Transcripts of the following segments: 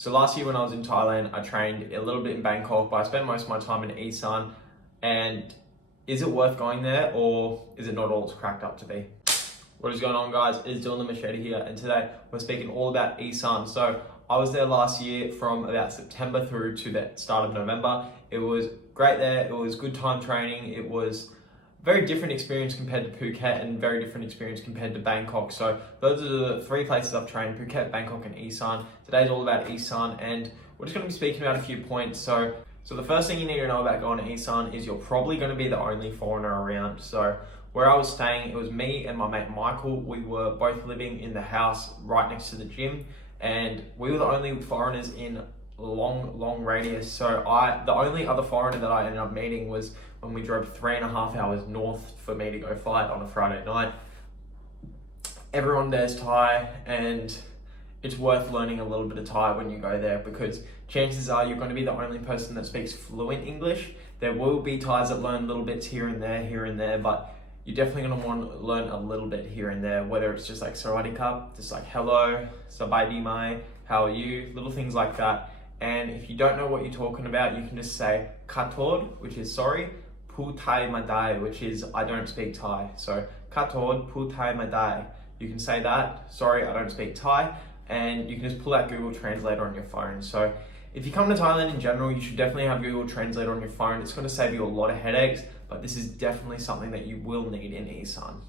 So last year when I was in Thailand, I trained a little bit in Bangkok, but I spent most of my time in Isan. And is it worth going there, or is it not all it's cracked up to be? What is going on, guys? It's Dylan the Machete here, and today we're speaking all about Isan. So I was there last year from about September through to the start of November. It was great there. It was good time training. It was very different experience compared to Phuket and very different experience compared to Bangkok. So those are the three places I've trained: Phuket, Bangkok, and Isan. Today's all about Isan, and we're just going to be speaking about a few points. So the first thing you need to know about going to Isan is you're probably going to be the only foreigner around. So where I was staying, it was me and my mate Michael. We were both living in the house right next to the gym, and we were the only foreigners in long radius. So the only other foreigner that I ended up meeting was when we drove 3.5 hours north for me to go fight on a Friday night. Everyone there's Thai, and it's worth learning a little bit of Thai when you go there, because chances are you're going to be the only person that speaks fluent English. There will be Thais that learn little bits here and there, but you're definitely going to want to learn a little bit here and there, whether it's just like Sawadee Cup, just like hello, Sabai Mai, how are you, little things like that. And if you don't know what you're talking about, you can just say Katod, which is sorry, Pu Thai Madai, which is I don't speak Thai. So Katod, Pu Thai Madai. You can say that, sorry, I don't speak Thai, and you can just pull out Google Translator on your phone. So if you come to Thailand in general, you should definitely have Google Translator on your phone. It's going to save you a lot of headaches, but this is definitely something that you will need in Isan.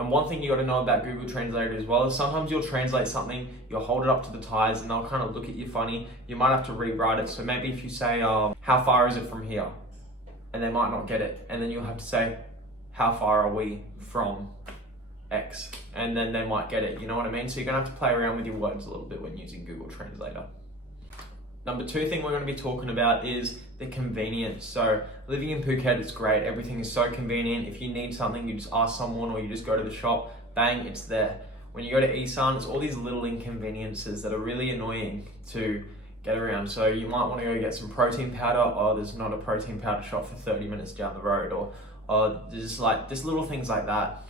And one thing you got to know about Google Translator as well is sometimes you'll translate something, you'll hold it up to the Thais, and they'll kind of look at you funny. You might have to rewrite it. So maybe if you say, how far is it from here? And they might not get it. And then you'll have to say, how far are we from X? And then they might get it. You know what I mean? So you're going to have to play around with your words a little bit when using Google Translator. Number two thing we're going to be talking about is the convenience. So living in Phuket is great. Everything is so convenient. If you need something, you just ask someone, or you just go to the shop, bang, it's there. When you go to Isan, it's all these little inconveniences that are really annoying to get around. So you might want to go get some protein powder. Oh, there's not a protein powder shop for 30 minutes down the road, or there's like just little things like that.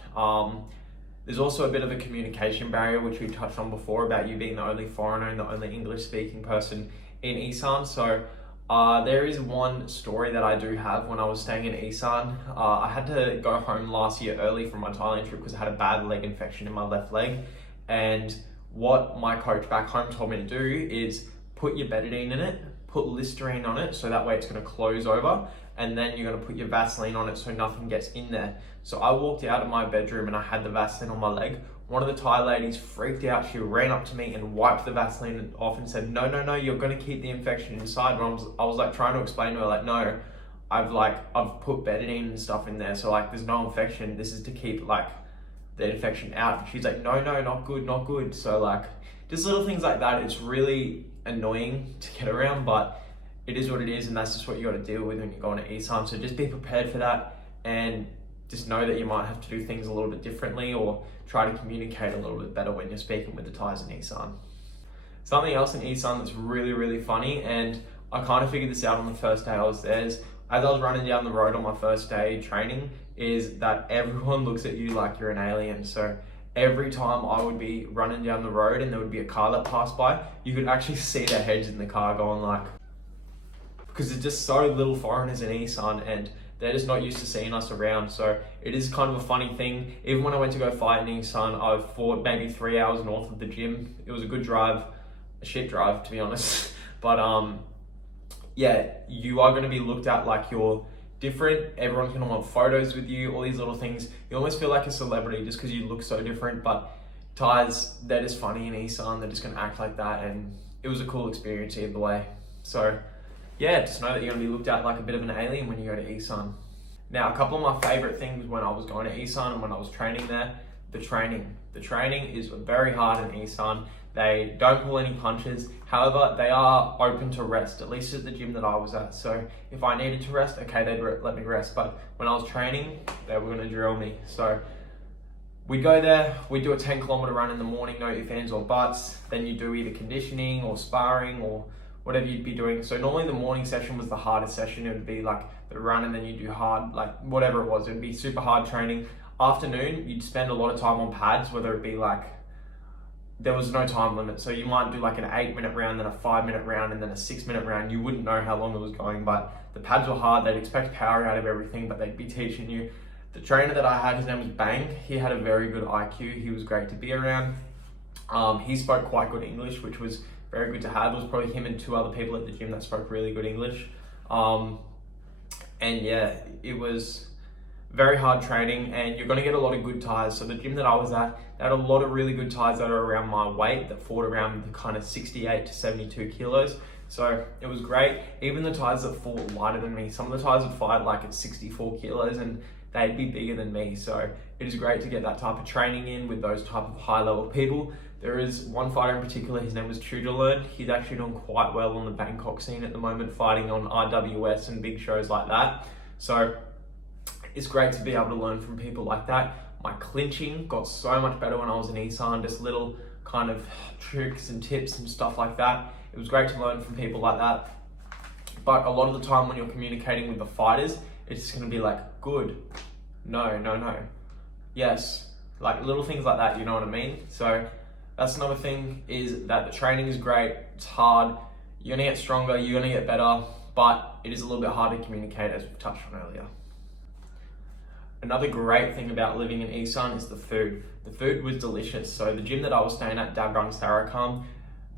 There's also a bit of a communication barrier, which we touched on before, about you being the only foreigner and the only English speaking person in Isan. So there is one story that I do have when I was staying in Isan. I had to go home last year early from my Thailand trip because I had a bad leg infection in my left leg. And what my coach back home told me to do is put your betadine in it, put Listerine on it, so that way it's going to close over, and then you're going to put your Vaseline on it so nothing gets in there. So I walked out of my bedroom and I had the Vaseline on my leg. One of the Thai ladies freaked out. She ran up to me and wiped the Vaseline off and said, no, you're going to keep the infection inside. And I was like trying to explain to her, like, no, I've put betadine and stuff in there, so like there's no infection. This is to keep like the infection out. She's like, no, not good. So like just little things like that. It's really annoying to get around, but it is what it is, and that's just what you got to deal with when you're going to Isan. So just be prepared for that, and just know that you might have to do things a little bit differently, or try to communicate a little bit better when you're speaking with the Thais in Isan. Something else in Isan that's really funny, and I kind of figured this out on the first day I was there, is as I was running down the road on my first day training, is that everyone looks at you like you're an alien. So every time I would be running down the road and there would be a car that passed by, you could actually see their heads in the car going like, because there's just so little foreigners in Isan, and they're just not used to seeing us around. So it is kind of a funny thing. Even when I went to go fight in Isan, I fought maybe 3 hours north of the gym. It was a good drive, a shit drive to be honest. But yeah, you are going to be looked at like you're different. Everyone's going to want photos with you, all these little things. You almost feel like a celebrity just because you look so different. But Thais, they're just funny in Isan. They're just going to act like that, and it was a cool experience either way. So yeah, just know that you're going to be looked at like a bit of an alien when you go to Isan. Now, a couple of my favorite things when I was going to Isan and when I was training there, the training. The training is very hard in Isan. They don't pull any punches. However, they are open to rest, at least at the gym that I was at. So if I needed to rest, okay, they'd let me rest. But when I was training, they were going to drill me. So we'd go there, we'd do a 10-kilometer run in the morning, no ifs, ands, or buts. Then you do either conditioning or sparring or whatever you'd be doing. So normally the morning session was the hardest session. It would be like the run, and then you do hard, like whatever it was. It would be super hard training. Afternoon, you'd spend a lot of time on pads, whether it be like there was no time limit. So you might do like an 8-minute round, then a 5-minute round, and then a 6-minute round. You wouldn't know how long it was going, but the pads were hard. They'd expect power out of everything, but they'd be teaching you. The trainer that I had, his name was Bang. He had a very good IQ. He was great to be around. He spoke quite good English, which was very good to have. It was probably him and 2 other people at the gym that spoke really good English. And yeah, it was very hard training, and you're going to get a lot of good tires. So the gym that I was at, they had a lot of really good tires that are around my weight, that fought around the kind of 68 to 72 kilos. So it was great. Even the tires that fought lighter than me, some of the tires would fight like at 64 kilos and they'd be bigger than me. So it is great to get that type of training in with those type of high level people. There is one fighter in particular, his name was Tudorlearn. He's actually doing quite well on the Bangkok scene at the moment, fighting on RWS and big shows like that. So it's great to be able to learn from people like that. My clinching got so much better when I was in Isan, just little kind of tricks and tips and stuff like that. It was great to learn from people like that. But a lot of the time when you're communicating with the fighters, it's just going to be like, good, no, yes, like little things like that, you know what I mean? So that's another thing, is that the training is great, it's hard, you're going to get stronger, you're going to get better, but it is a little bit hard to communicate, as we touched on earlier. Another great thing about living in Isan is the food. The food was delicious. So the gym that I was staying at, Dabrang Sarakam,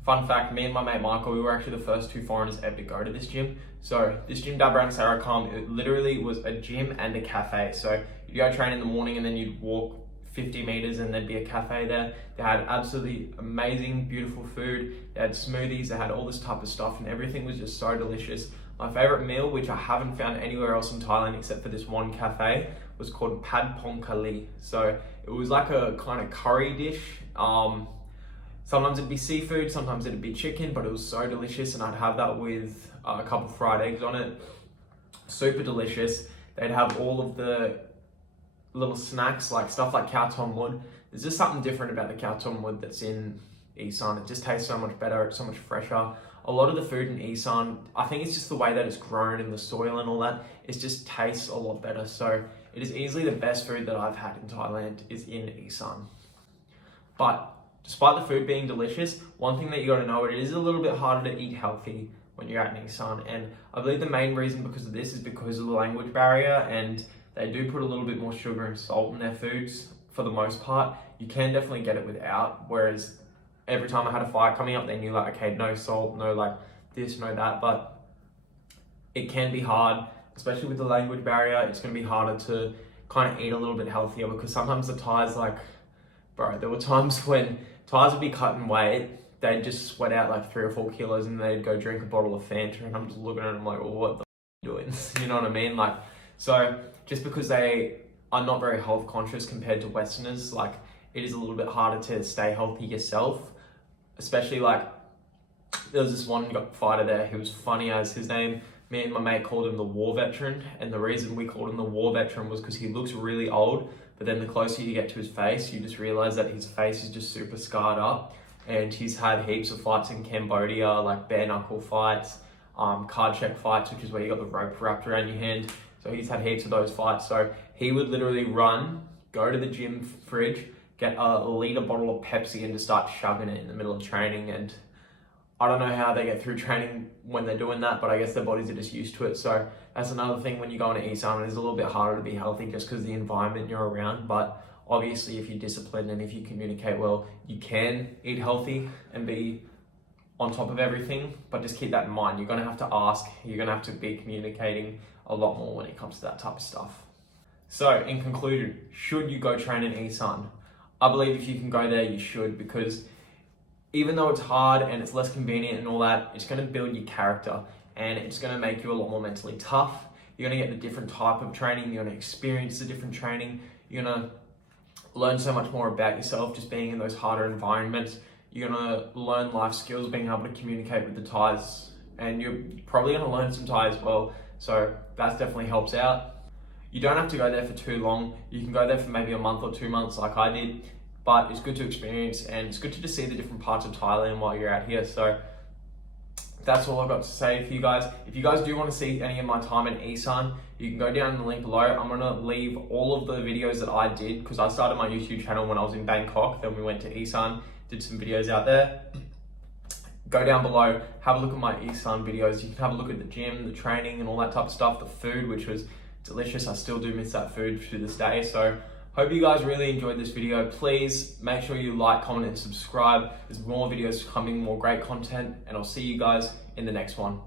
fun fact, me and my mate Michael, we were actually the first 2 foreigners ever to go to this gym. So this gym, Dabrang Sarakam, it literally was a gym and a cafe. So you'd go train in the morning and then you'd walk 50 meters and there'd be a cafe there. They had absolutely amazing, beautiful food. They had smoothies, they had all this type of stuff, and everything was just so delicious. My favorite meal, which I haven't found anywhere else in Thailand except for this one cafe, was called Pad Pong Kali. So it was like a kind of curry dish. Sometimes it'd be seafood, sometimes it'd be chicken, but it was so delicious, and I'd have that with a couple of fried eggs on it. Super delicious. They'd have all of the little snacks, like stuff like khao tom wood. There's just something different about the khao tom wood that's in Isan. It just tastes so much better, it's so much fresher. A lot of the food in Isan, I think it's just the way that it's grown in the soil and all that, it just tastes a lot better. So it is easily the best food that I've had in Thailand is in Isan. But despite the food being delicious, one thing that you got to know, it is a little bit harder to eat healthy when you're at Isan. And I believe the main reason because of this is because of the language barrier, and they do put a little bit more sugar and salt in their foods for the most part. You can definitely get it without, whereas every time I had a fight coming up, they knew like, okay, no salt, no like this, no that, but it can be hard, especially with the language barrier. It's going to be harder to kind of eat a little bit healthier, because sometimes the Thais, like, bro, there were times when Thais would be cutting weight, they'd just sweat out like 3 or 4 kilos and they'd go drink a bottle of Fanta, and I'm just looking at them like, well, what the f*** are you doing? You know what I mean? Like, so just because they are not very health conscious compared to Westerners, like, it is a little bit harder to stay healthy yourself. Especially like, there was this one fighter there who was funny as, his name, me and my mate called him the war veteran. And the reason we called him the war veteran was because he looks really old, but then the closer you get to his face, you just realize that his face is just super scarred up. And he's had heaps of fights in Cambodia, like bare knuckle fights, card check fights, which is where you got the rope wrapped around your hand. So he's had heaps of those fights. So he would literally run, go to the gym fridge, get a liter bottle of Pepsi and just start shoving it in the middle of training. And I don't know how they get through training when they're doing that, but I guess their bodies are just used to it. So that's another thing when you go into Isan, it's a little bit harder to be healthy just because of the environment you're around. But obviously if you're disciplined and if you communicate well, you can eat healthy and be on top of everything. But just keep that in mind. You're going to have to ask, you're going to have to be communicating a lot more when it comes to that type of stuff. So in conclusion, should you go train in Isan? I believe if you can go there, you should, because even though it's hard and it's less convenient and all that, it's going to build your character and it's going to make you a lot more mentally tough. You're going to get the different type of training. You're going to experience the different training. You're going to learn so much more about yourself just being in those harder environments. You're going to learn life skills, being able to communicate with the Thais, and you're probably going to learn some Thai as well. So that definitely helps out. You don't have to go there for too long. You can go there for maybe a month or 2 months like I did, but it's good to experience and it's good to just see the different parts of Thailand while you're out here. So that's all I've got to say for you guys. If you guys do want to see any of my time in Isan, you can go down in the link below. I'm going to leave all of the videos that I did, because I started my YouTube channel when I was in Bangkok, then we went to Isan, did some videos out there. Go down below, have a look at my isaan videos. You can have a look at the gym, the training and all that type of stuff, the food, which was delicious. I still do miss that food to this day. So hope you guys really enjoyed this video. Please make sure you like, comment and subscribe. There's more videos coming, more great content, and I'll see you guys in the next one.